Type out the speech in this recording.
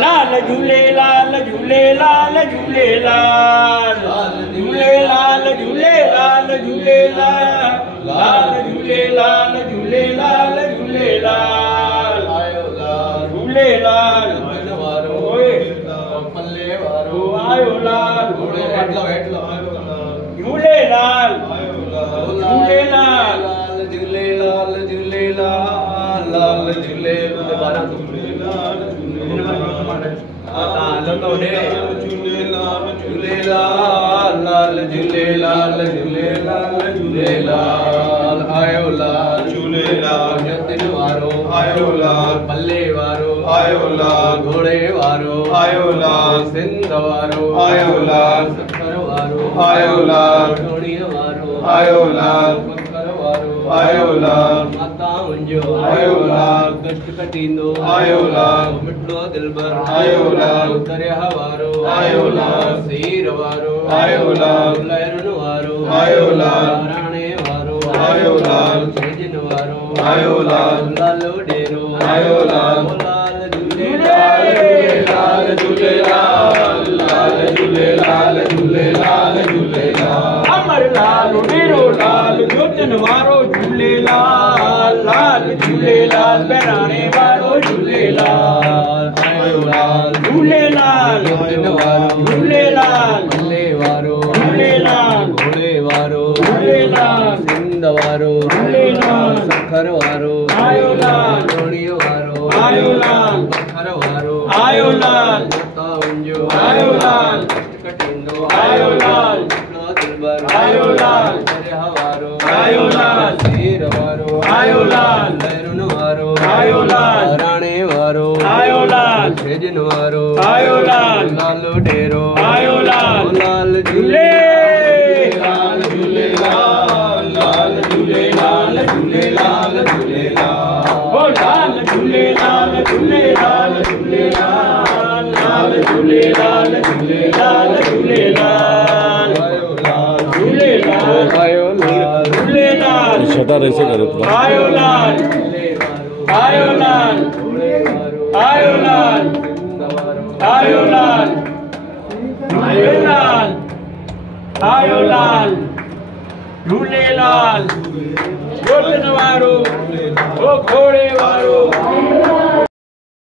लाल झूलेलाल झूलेलाल झूलेलाल झूलेलाल झूलेलाल झूलेलाल लाल झूलेलाल झूलेलाल झूलेलाल झूलेलाल पल्ले वारो आयो लाल झूलेलाल झूलेलाल झूलेलाल झूलेलाल लाल झूलेलाल झूलेलाल लाल झूलेलाल झूलेलाल झूलेलाल आयो लाल झूलेलाल जतिन वारो आयो लाल पल्ले वारो आयो लाल घोड़े वारो आयो लाल सिंध वारो आयो लाल सक्कर वारो आयो लाल घोड़ी वारो आयो लाल सक्कर वारो आयो लाल माता मुंजो आयो लाल कष्ट कटींदो आयो लाल मिठो दिलबर आयो लाल दरिया वारो आयो लाल सीर वारो आयो लाल लहरन वारो आयो लाल राणे वारो आयो लाल छेजन वारो आयो लाल लालो डेरो आयो लाल लाल झूलेलाल झूलेलाल लाल झूलेलाल झूलेलाल झूलेलाल अमर लाल डेरो लाल जोतन वारो झूलेलाल लाल झूलेलाल बराणे वारो झूलेलाल आयो लाल झूलेलाल जोतन वारो झूलेलाल पल्ले वारो झूलेलाल घोड़े वारो झूलेलाल सिंध वारो झूलेलाल सक्कर वारो आयो लाल घोड़ी वारो आयो लाल सक्कर वारो आयो लाल माता मुंजो आयो लाल कटिंदो आयो लाल दिलबर आयो लाल दरिया वारो आयो लाल सीर वारो आयो लाल लहरुन वारो आयो लाल राणे वारो आयो लाल छेजन वारो आयो लाल लालो डेरो आयो लाल लाल झूलेलाल झूलेलाल लाल झूलेलाल झूलेलाल झूलेलाल ओ लाल झूलेलाल झूलेलाल झूलेलाल लाल झूलेलाल झूलेलाल झूलेलाल झूलेलाल आयो लाल झूलेलाल शटर ऐसे करो आयो लाल आयो लाल आयो लाल आयो लाल आयो लाल आयो लाल झूलेलाल जोतन वारो ओ घोड़े वारो